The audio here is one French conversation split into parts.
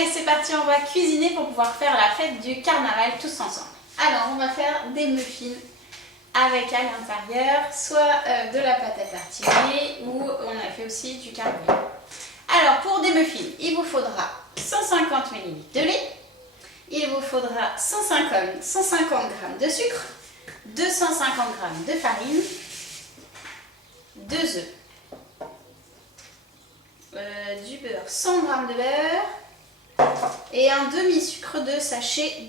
Allez, c'est parti, on va cuisiner pour pouvoir faire la fête du carnaval tous ensemble. Alors, on va faire des muffins avec à l'intérieur soit de la pâte à tartiner ou on a fait aussi du caramel. Alors, pour des muffins, il vous faudra 150 ml de lait, il vous faudra 150 g de sucre, 250 g de farine, 2 œufs, du beurre, 100 g de beurre et un demi-sachet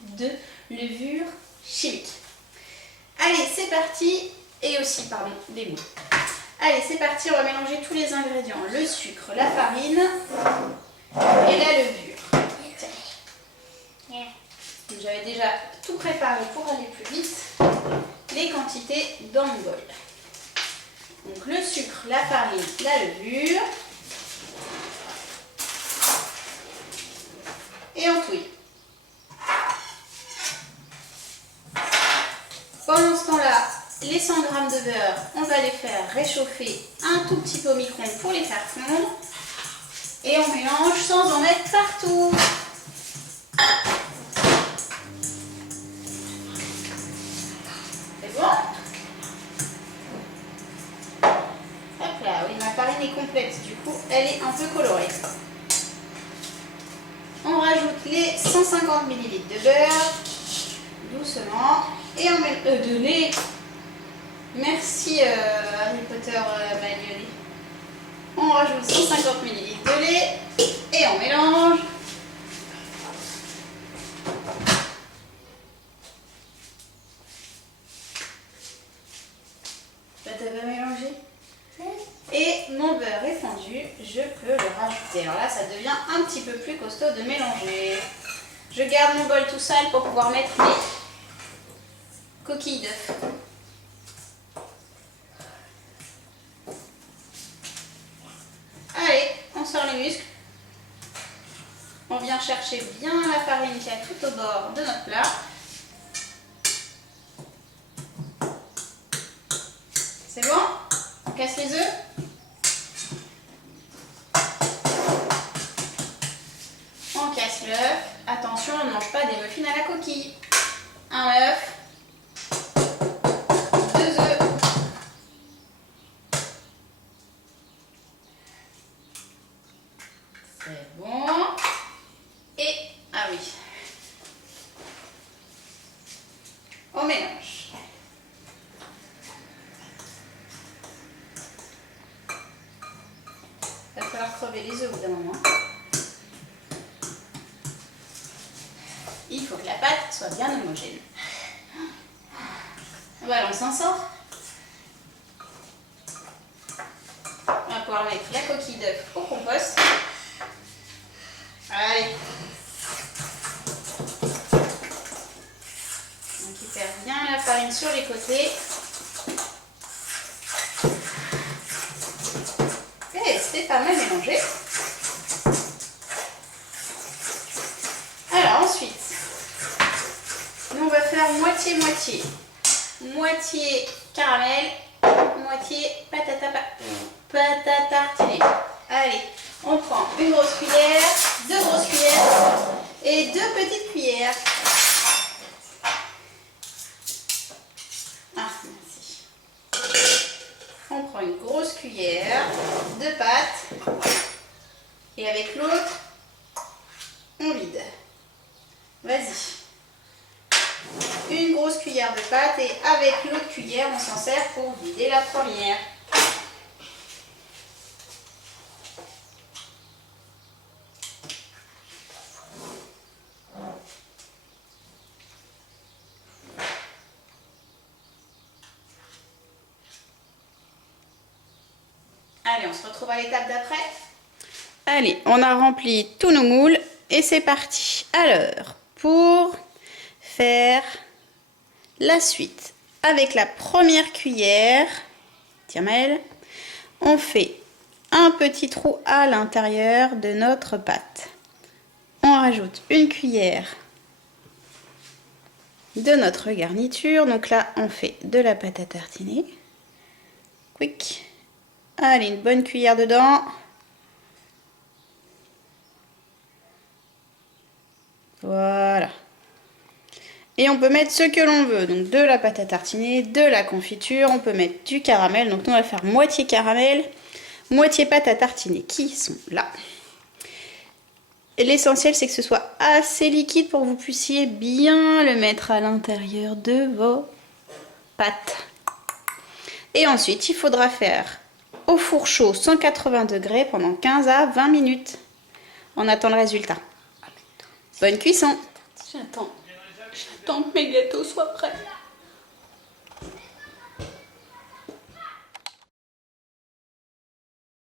de levure chimique. Allez, c'est parti. Et aussi, pardon, des mots. Allez, c'est parti, on va mélanger tous les ingrédients. Le sucre, la farine et la levure. J'avais déjà tout préparé pour aller plus vite. Les quantités dans mon bol. Donc le sucre, la farine, la levure. Et on touille. Pendant ce temps-là, les 100 g de beurre, on va les faire réchauffer un tout petit peu au micro-ondes pour les faire fondre. Et on mélange sans en mettre partout. C'est bon? Hop là, oui, ma farine est complète, du coup, elle est un peu colorée. On rajoute les 150 ml de beurre, doucement, et on met de lait. Merci Harry Potter Magnoli. On rajoute 150 ml de lait et on mélange. Bah, t'as pas mélangé? Et mon beurre est fondu, je peux le rajouter. Alors là, ça devient un petit peu plus costaud de mélanger. Je garde mon bol tout sale pour pouvoir mettre mes coquilles d'œufs. Allez, on sort les muscles. On vient chercher bien la farine qui est tout au bord de notre plat. C'est bon? On casse les œufs. On casse l'œuf. Attention, on ne mange pas des muffins à la coquille. Un œuf. 2 œufs. C'est bon. Et, ah oui. On mélange. Il va falloir crever les œufs au bout d'un moment. Il faut que la pâte soit bien homogène. Voilà, on s'en sort. On va pouvoir mettre la coquille d'œuf au compost. Allez. On récupère bien la farine sur les côtés. Et c'est pas mal mélangé. Alors ensuite, nous on va faire moitié-moitié. Moitié caramel, moitié pâte à tartiner. Allez, on prend une grosse cuillère, 2 grosses cuillères et 2 petites cuillères. Ah, merci. On prend une grosse cuillère de pâte et avec l'autre, on vide. Vas-y. Une grosse cuillère de pâte et avec l'autre cuillère, on s'en sert pour vider la première. Allez, on se retrouve à l'étape d'après. Allez, on a rempli tous nos moules et c'est parti. Alors, pour faire la suite, avec la première cuillère, tiens Maëlle, on fait un petit trou à l'intérieur de notre pâte. On rajoute une cuillère de notre garniture. Donc là, on fait de la pâte à tartiner. Quick. Allez, une bonne cuillère dedans. Voilà. Et on peut mettre ce que l'on veut. Donc de la pâte à tartiner, de la confiture, on peut mettre du caramel. Donc nous on va faire moitié caramel, moitié pâte à tartiner qui sont là. Et l'essentiel c'est que ce soit assez liquide pour que vous puissiez bien le mettre à l'intérieur de vos pâtes. Et ensuite il faudra faire au four chaud 180 degrés pendant 15 à 20 minutes. On attend le résultat. Bonne cuisson. J'attends que mes gâteaux soient prêts.